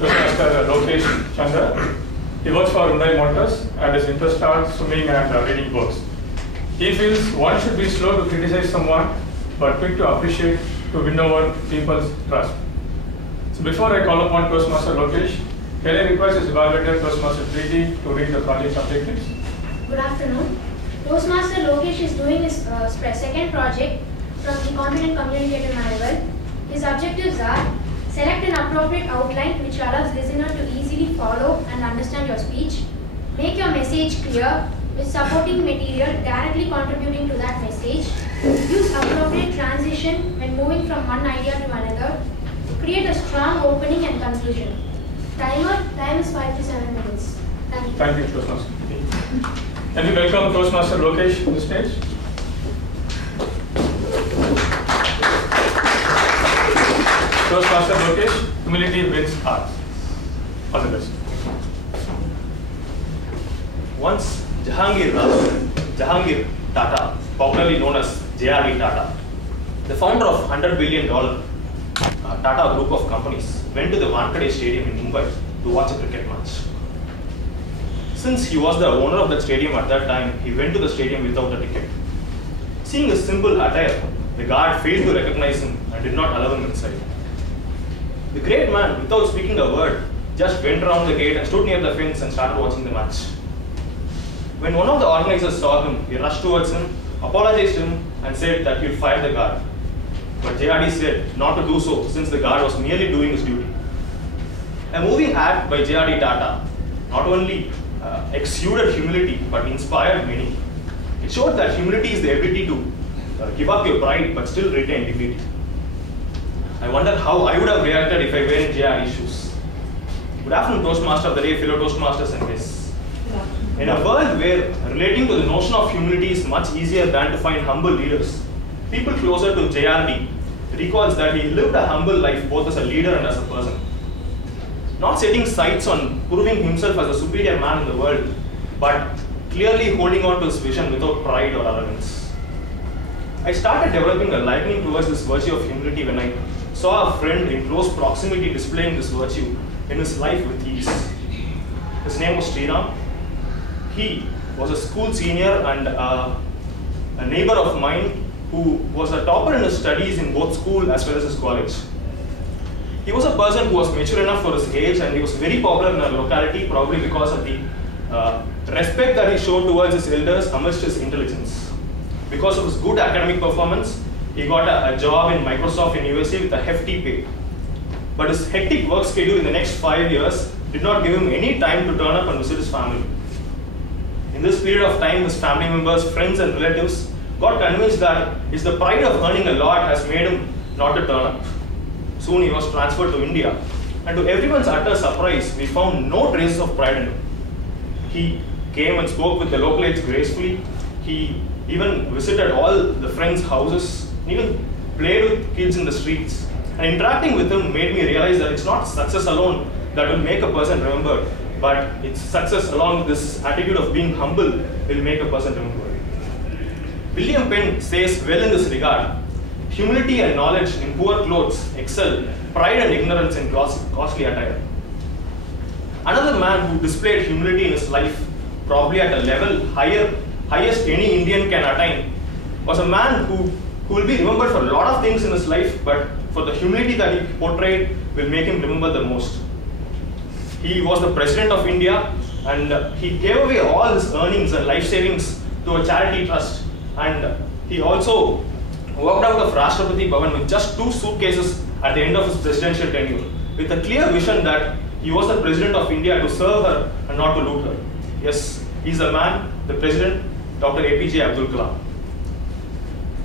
Mr. Lokesh Chandra. He works for Hyundai Motors and his interests are swimming and reading books. He feels one should be slow to criticize someone, but quick to appreciate to win over people's trust. So before I call upon Toastmaster Lokesh, can I request his evaluator Toastmaster Preeti to read the project objectives? Good afternoon. Toastmaster Lokesh is doing his second project from the Competent Communicator Manual. His objectives are: select an appropriate outline which allows listener to easily follow and understand your speech. Make your message clear with supporting material directly contributing to that message. Use appropriate transition when moving from one idea to another. Create a strong opening and conclusion. Time is 5 to 7 minutes. Thank you. Thank you, Toastmaster. Can we welcome Toastmaster Lokesh to the stage? Toastmaster Lokesh, humility wins hearts. All the best. Once Jahangir Tata, popularly known as JRD Tata, the founder of $100 billion Tata group of companies, went to the Wankhede Stadium in Mumbai to watch a cricket match. Since he was the owner of that stadium at that time, he went to the stadium without a ticket. Seeing his simple attire, the guard failed to recognize him and did not allow him inside. The great man, without speaking a word, just went around the gate and stood near the fence and started watching the match. When one of the organizers saw him, he rushed towards him, apologized to him, and said that he'll fire the guard. But JRD said not to do so, since the guard was merely doing his duty. A moving act by JRD Tata not only exuded humility but inspired many. It showed that humility is the ability to give up your pride but still retain dignity. I wonder how I would have reacted if I were in JRD's shoes. Good afternoon, Toastmaster of the day, fellow Toastmasters and guests. In a world where relating to the notion of humility is much easier than to find humble leaders, people closer to JRD recalls that he lived a humble life both as a leader and as a person. Not setting sights on proving himself as a superior man in the world, but clearly holding on to his vision without pride or arrogance. I started developing a liking towards this virtue of humility when I saw a friend in close proximity displaying this virtue in his life with ease. His name was Sriram. He was a school senior and a neighbor of mine who was a topper in his studies in both school as well as his college. He was a person who was mature enough for his age, and he was very popular in our locality, probably because of the respect that he showed towards his elders amidst his intelligence. Because of his good academic performance, he got a job in Microsoft in USA with a hefty pay. But his hectic work schedule in the next 5 years did not give him any time to turn up and visit his family. In this period of time, his family members, friends and relatives got convinced that it's the pride of earning a lot has made him not to turn up. Soon he was transferred to India, and to everyone's utter surprise, we found no traces of pride in him. He came and spoke with the localites gracefully. He even visited all the friends' houses, even played with kids in the streets. And interacting with him made me realize that it's not success alone that will make a person remembered, but it's success along with this attitude of being humble will make a person remembered. William Penn says well in this regard, humility and knowledge in poor clothes excel pride and ignorance in costly attire. Another man who displayed humility in his life, probably at a level highest any Indian can attain, was a man who will be remembered for a lot of things in his life, but for the humility that he portrayed will make him remember the most. He was the President of India, and he gave away all his earnings and life savings to a charity trust, and he also walked out of Rashtrapati Bhavan with just 2 suitcases at the end of his presidential tenure, with a clear vision that he was the President of India to serve her and not to loot her. Yes, he's the man, the President, Dr. APJ Abdul Kalam.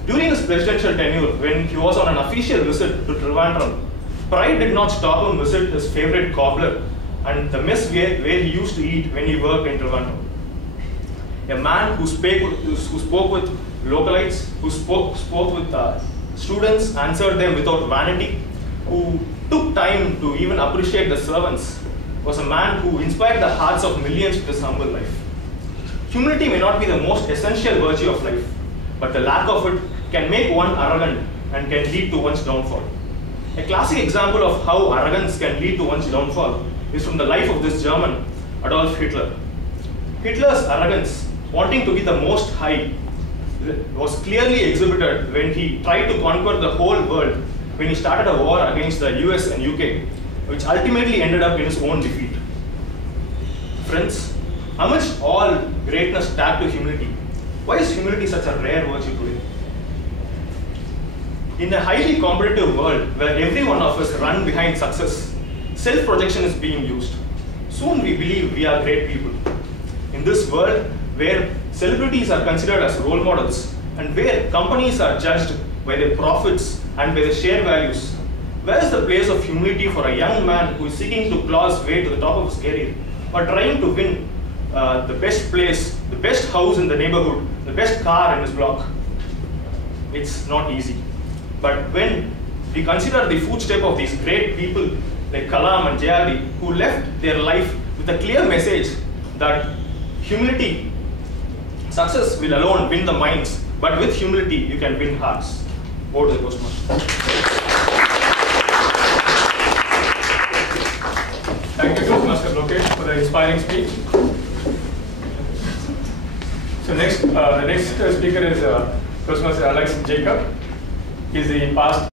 During his presidential tenure, when he was on an official visit to Trivandrum, pride did not stop him visit his favorite cobbler and the mess where he used to eat when he worked in Trivandrum. A man who spoke with localites, who spoke with students, answered them without vanity, who took time to even appreciate the servants, was a man who inspired the hearts of millions with his humble life. Humility may not be the most essential virtue of life, but the lack of it can make one arrogant and can lead to one's downfall. A classic example of how arrogance can lead to one's downfall is from the life of this German, Adolf Hitler. Hitler's arrogance, wanting to be the most high, was clearly exhibited when he tried to conquer the whole world when he started a war against the US and UK, which ultimately ended up in his own defeat. Friends, amidst all greatness tagged to humility, why is humility such a rare virtue today? In a highly competitive world where every one of us run behind success, self-projection is being used. Soon we believe we are great people. In this world where celebrities are considered as role models and where companies are judged by their profits and by their share values, where is the place of humility for a young man who is seeking to claw his way to the top of his career or trying to win the best place, the best house in the neighborhood, the best car in his block? It's not easy. But when we consider the footsteps of these great people like Kalam and JRD, who left their life with a clear message that humility, success will alone win the minds, but with humility you can win hearts. Over to the Postmaster. Thank you, Toastmaster Lokesh, for the inspiring speech. So the next speaker is Toastmaster Alex Jacob. He's the past